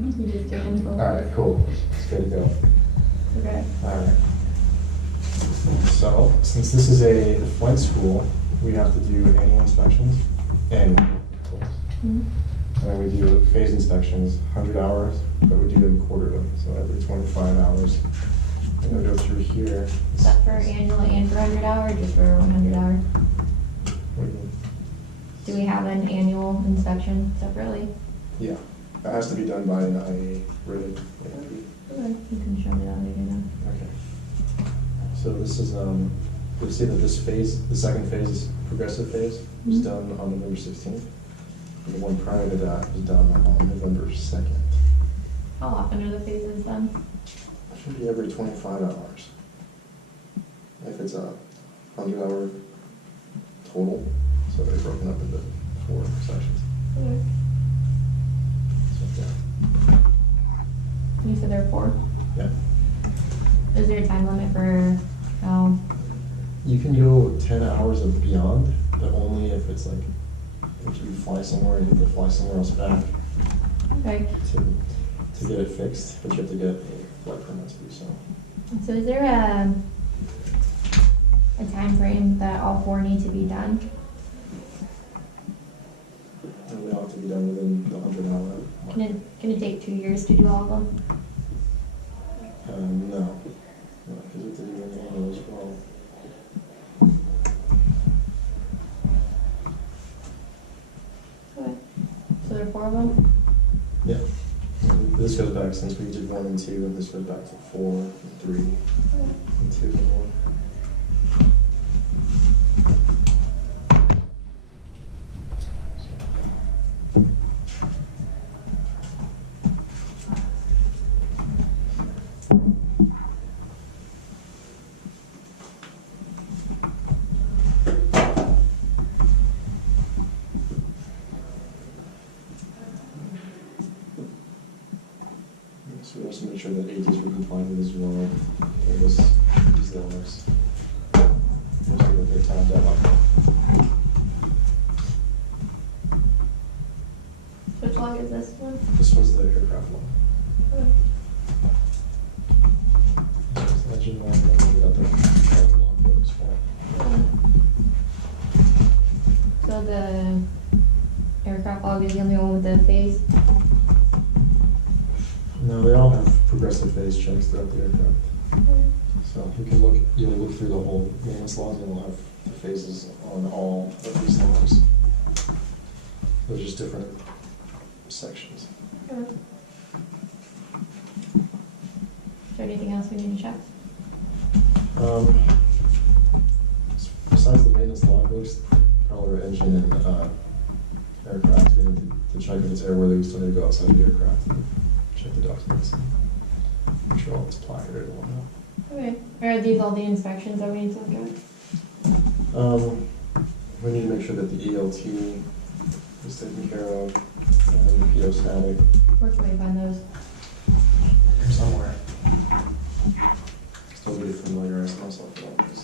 You just took info. Alright, cool. It's good to go. Okay. Alright. So, since this is a flight school, we have to do annual inspections. And Mhm. then we do phase inspections, 100 hours, but we do them quarterly, so every 25 hours. And we go through here. Is that for annual and for 100 hour, or just for 100 hour? What do you mean? Do we have an annual inspection separately? Yeah, that has to be done by a rated AP. Okay. You can show me that later then. Okay. So this is, you'll see that this phase, the second phase, is progressive phase, was Mhm. done on November 16th. And the one prior to that was done on November 2nd. How often are the phases done? It should be every 25 hours. If it's a 100-hour total, so they're broken up into 4 sections. Okay. So, yeah. You said there are 4? Yeah. Is there a time limit for how? You can go 10 hours and beyond, but only if it's like, if you fly somewhere and you have to fly somewhere else back Okay. to get it fixed, but you have to get a flight permit to do so. So is there a time frame that all 4 need to be done? And they all have to be done within the 100-hour mark. Can it take 2 years to do all of them? No, because we have to do an annual as well. Okay. So there are 4 of them? Yeah. This goes back, since we did 1 and 2, and this goes back to 4 and 3 and 2 and 1. So we also make sure that ADs were compliant with as well. And these numbers. Make sure that they're timed out. Which log is this one? This was the aircraft one. Okay. Just let you know, I'm going to get out the logbook as well. So the aircraft log is the only one with the phase? No, they all have progressive phase checks throughout the aircraft. So you can look, you can look through the whole maintenance logs, and we'll have the phases on all of these logs. They're just different sections. Okay. Is there anything else we need to check? Besides the maintenance logbooks, propeller, engine, and aircraft, we need to check if it's airworthy. We still need to go outside the aircraft and check the documents. Make sure all it's plied and whatnot. Okay. Are these all the inspections that we need to look at? We need to make sure that the ELT is taken care of, and the PO static. Where can we find those? Somewhere. Still really familiarize myself with all this.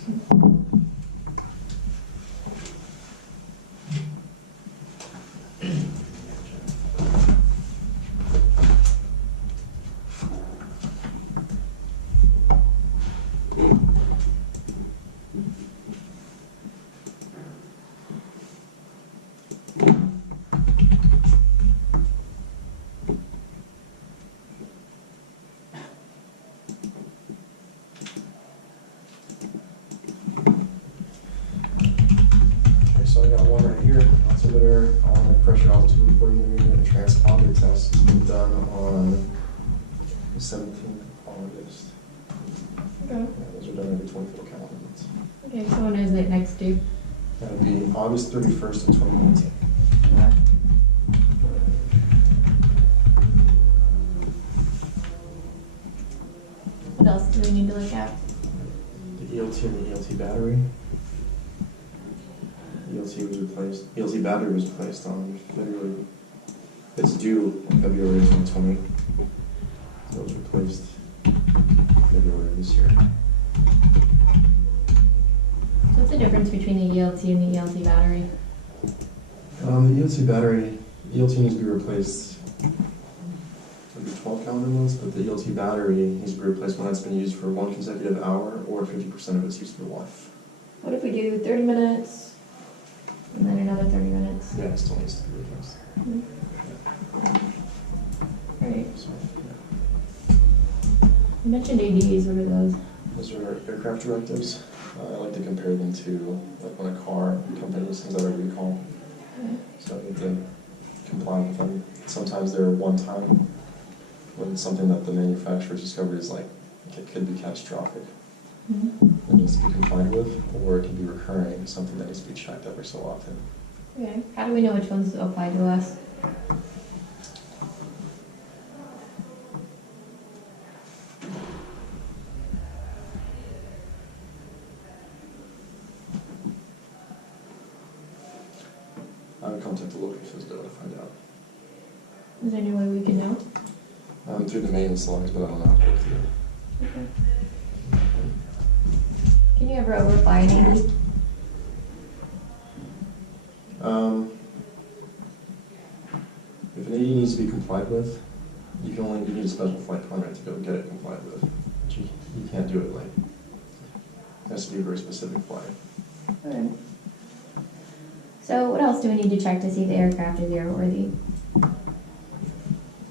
So I got one right here, altimeter, all my pressure altitude reporting unit, and transponder test has been done on the 17th of August. Okay. Yeah, those are done every 24 calendar months. Okay, so when is it next due? That would be August 31st of 2019. Okay. What else do we need to look at? The ELT and the ELT battery. ELT was replaced. ELT battery was replaced on February. It's due February 2020. So it was replaced February this year. What's the difference between the ELT and the ELT battery? The ELT battery, ELT needs to be replaced at 12 calendar months, but the ELT battery needs to be replaced when it's been used for 1 consecutive hour or 50% of its useful life. What if we do 30 minutes and then another 30 minutes? Yeah, it still needs to be replaced. Right. So, You mentioned ADs, what are those? those are aircraft directives. I like to compare them to like when a car company sends out a recall. So I need to comply with them. Sometimes they're one time when it's something that the manufacturer's discovered is like, it could be catastrophic. It needs to be complied with, or it can be recurring, something that needs to be checked every so often. Okay. How do we know which ones apply to us? I would contact the local physio to find out. Is there any way we can know? Through the maintenance logs, but I don't know how to go through. Okay. Can you ever overfly an AD? If an AD needs to be complied with, you need a special flight permit to go get it complied with. But you can't do it like, it has to be a very specific flight. Okay. So what else do we need to check to see if the aircraft is airworthy?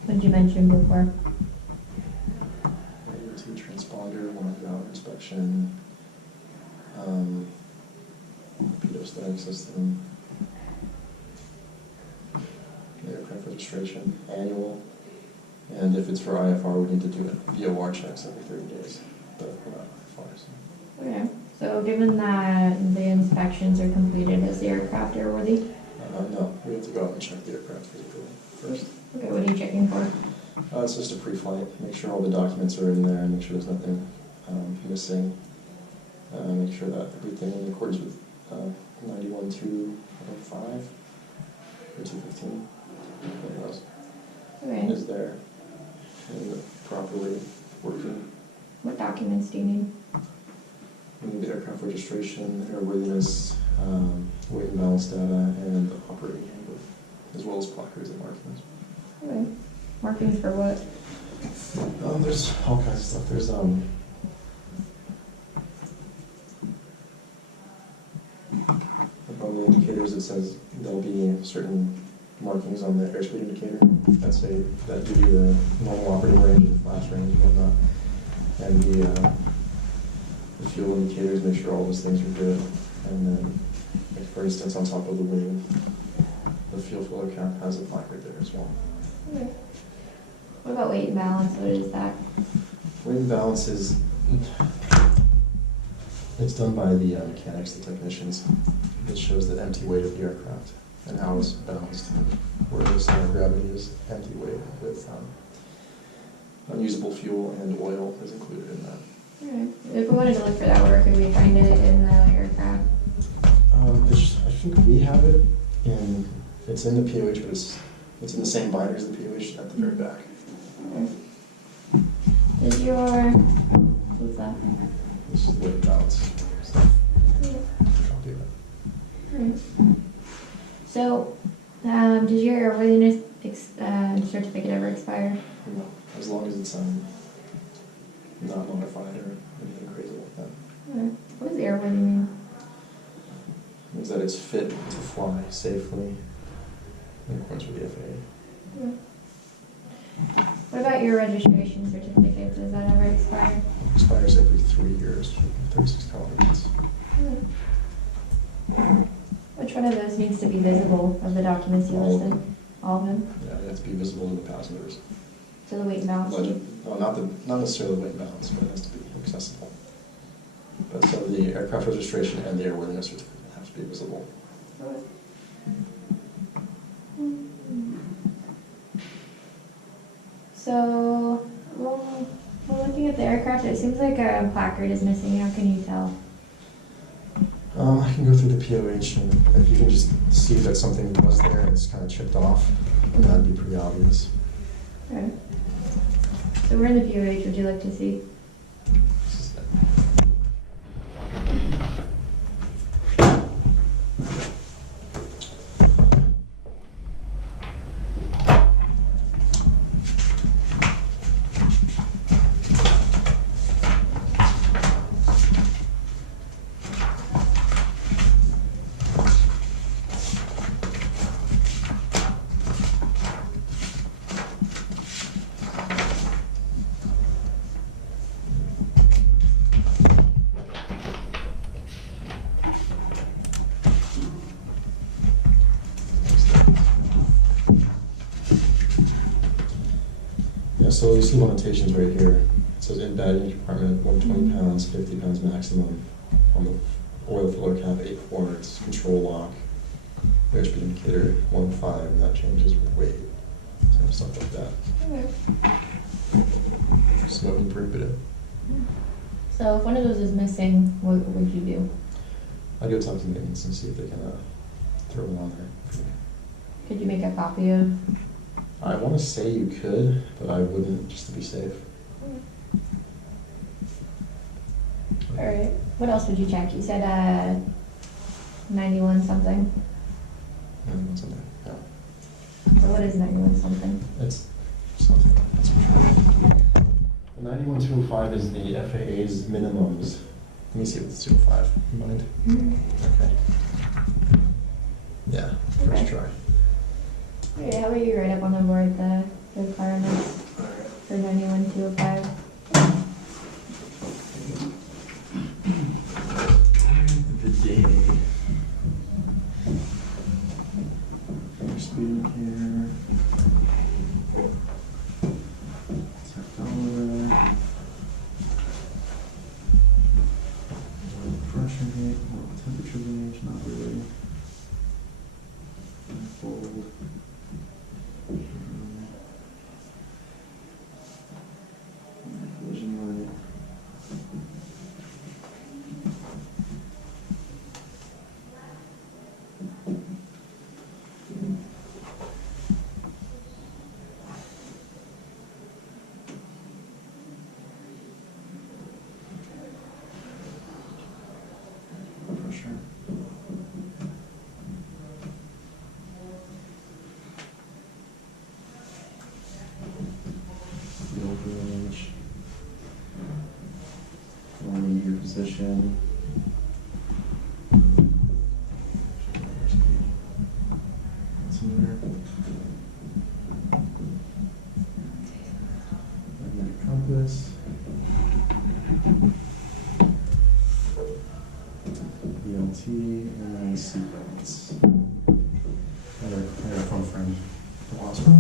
What did you mention before? AOT transponder, 100-hour inspection, pitot system, aircraft registration, annual, and if it's for IFR, we need to do it VOR checks every 30 days, but we're not IFR, so. Okay. So given that the inspections are completed, is the aircraft airworthy? No, we have to go out and check the aircraft physically first. Okay, what are you checking for? It's just a pre-flight, make sure all the documents are in there, make sure there's nothing missing, make sure that everything in accordance with 91.205 or 215, whatever else, Okay. is there and properly working. What documents do you need? We need the aircraft registration, airworthiness, weight and balance data, and the operating handbook, as well as placards and markings. Okay. Markings for what? There's all kinds of stuff. There's like on the indicators, it says there'll be certain markings on the airspeed indicator that say that give you the normal operating range and flash range and whatnot, and the fuel indicators, make sure all those things are good. And then, like for instance, on top of the wing, the fuel filler cap has a placard there as well. Okay. What about weight and balance? What is that? Weight and balance is, it's done by the mechanics, the technicians. It shows the empty weight of the aircraft and how it's balanced, and where the center of gravity is empty weight with unusable fuel and oil is included in that. Alright. If we wanted to look for that, where could we find it in the aircraft? I think we have it it's in the POH, but it's in the same binder as the POH at the very back. Okay. Is your, what's that? This is the weight and balance. So, copy of it. Alright. So, does your airworthiness certificate ever expire? No, as long as it's not modified or anything crazy like that. Alright. What does airworthy mean? It means that it's fit to fly safely in accordance with the FAA. Yeah. What about your registration certificate? Does that ever expire? It expires every 3 years, 36 calendar months. Which one of those needs to be visible of the documents you All of listed? them. All of them? Yeah, they have to be visible to the passengers. To the weight and balance? No, not necessarily the weight and balance, but it has to be accessible. But so the aircraft registration and the airworthiness certificate have to be visible. So, well, looking at the aircraft, it seems like a placard is missing. How can you tell? I can go through the POH, and if you can just see that something was there and it's kind of chipped off, that'd be pretty obvious. Okay. So we're in the POH. Would you like to see? Yeah, so you see limitations right here. It says in bad unit department, 120 pounds, 50 pounds maximum. On the oil filler cap, 8 quarts, control lock, airspeed indicator, 1.5, and that changes with weight. So stuff like that. Okay. Smoking prohibited. So if one of those is missing, what would you do? I'd go talk to maintenance and see if they can throw it on there. Could you make a copy of? I want to say you could, but I wouldn't, just to be safe. All right. What else would you check? You said 91 something. And something, yeah. So what is 91 something? It's something. That's for sure. The 91205 is the FAA's minimums. Let me see what the 205 in mind. Okay. Yeah, first try. Okay, how about you write up on the board the requirements for 91205? The day. Speed here. Tachometer. Pressure gauge, temperature gauge, not really. Fold. Collision light. Pressure. Fuel gauge. Finding your position. Magnetic compass. BLT, and then seatbelts. I got a phone friend who wants one.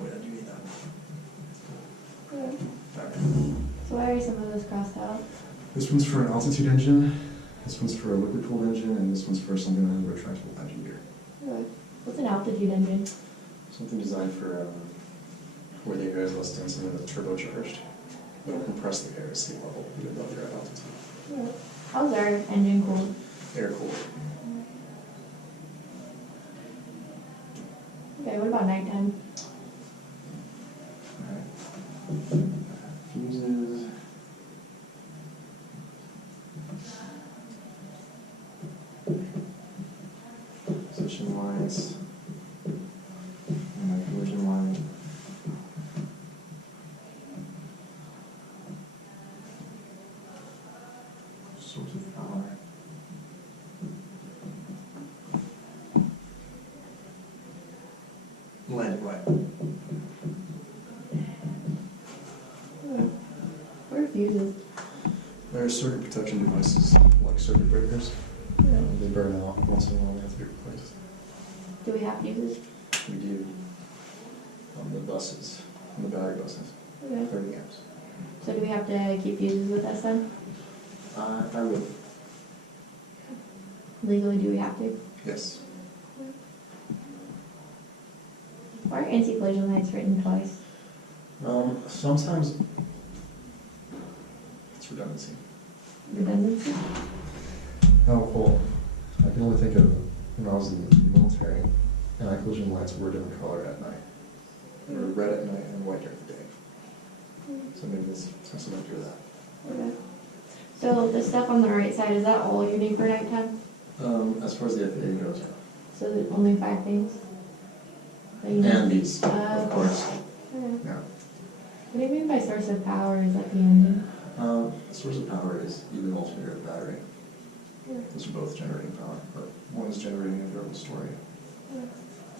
Wait, I do need that. Good. Alright. So why are some of those crossed out? This one's for an altitude engine, this one's for a liquid cooled engine, and this one's for something that has a retractable engine gear. Good. What's an altitude engine? Something designed for where the air is less dense and then it's turbocharged. It'll compress the air to sea level even though you're at altitude. Good. How's our engine cooled? Air cooled. Okay, what about nighttime? Alright. Fuses. Position lights. And my collision light. Source of power. Landing light. Good. Where are fuses? There are circuit protection devices, like circuit breakers. Good. They burn out once in a while, they have to be replaced. Do we have fuses? We do on the buses, on the battery buses, Okay. 30 amps. So do we have to keep fuses with us then? I would. Legally, do we have to? Yes. Why are anti-collision lights written twice? Sometimes it's redundancy. Redundancy? Oh, well, I can only think of when I was in the military, anti-collision lights were a different color at night. They were red at night and white during the day. So maybe it's something to do with that. Okay. So the stuff on the right side, is that all you need for nighttime? As far as the FAA goes, yeah. So there's only 5 things? That you need- And these, Oh, of okay. course, Okay. yeah. What do you mean by source of power? Is that the engine? Source of power is either alternator or battery. Yeah. Those are both generating power, but one is generating a variable story.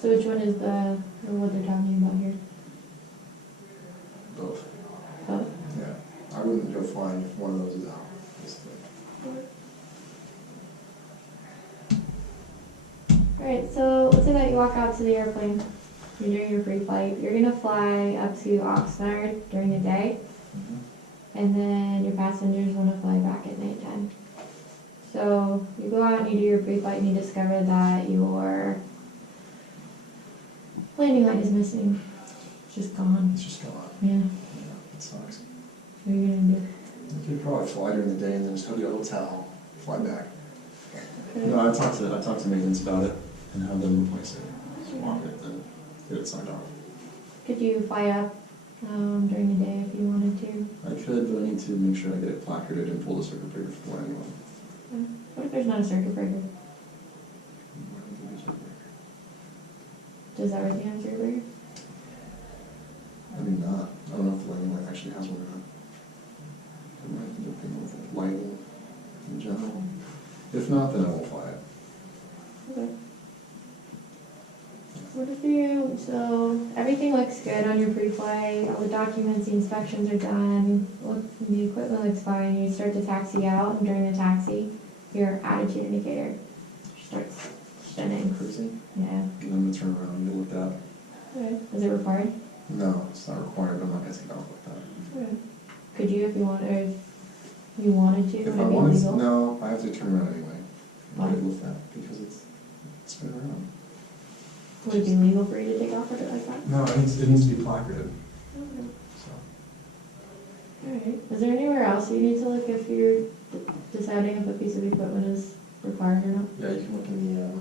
So which one is the, or what they're talking about here? Both. Both? Yeah. I wouldn't go flying if one of those is out. That's the thing. Alright, so let's say that you walk out to the airplane, you're doing your free flight, you're gonna fly up to Oxnard during the day, and then your passengers wanna fly back at nighttime. So you go out and you do your free flight and you discover that your landing light is missing. It's just gone. It's just gone. Yeah, Yeah, it sucks. what are you gonna do? You could probably fly during the day and then just go to a hotel, fly back. Okay. No, I talked to maintenance about it and have them replace it, swap it, and get it signed off. Could you fly up during the day if you wanted to? I could, but I need to make sure I get it placarded and pull the circuit breaker for the landing line. What if there's not a circuit breaker? Does everything have a circuit breaker? I mean, not. I don't know if the landing line actually has one or not. It might end up being with lighting in general. If not, then I won't fly it. Okay. What if you, so everything looks good on your pre-flight, all the documents, the inspections are done, the equipment looks fine, you start to taxi out, and during the taxi, your attitude indicator starts spinning. Cruising? Yeah. And then I'm gonna turn around and get looked at. Okay. Is it required? No, it's not required, but I'm not gonna take off like that. Okay. Could you if you wanted, or if you wanted to, If would I it be wanted illegal? to, no, I have to turn around anyway. Why? And get looked at, because it's spin around. Would it be legal for you to take off with it like that? No, it needs to be placarded, Okay. so. Alright, is there anywhere else you need to look if you're deciding if a piece of equipment is required or not? Yeah, you can look in the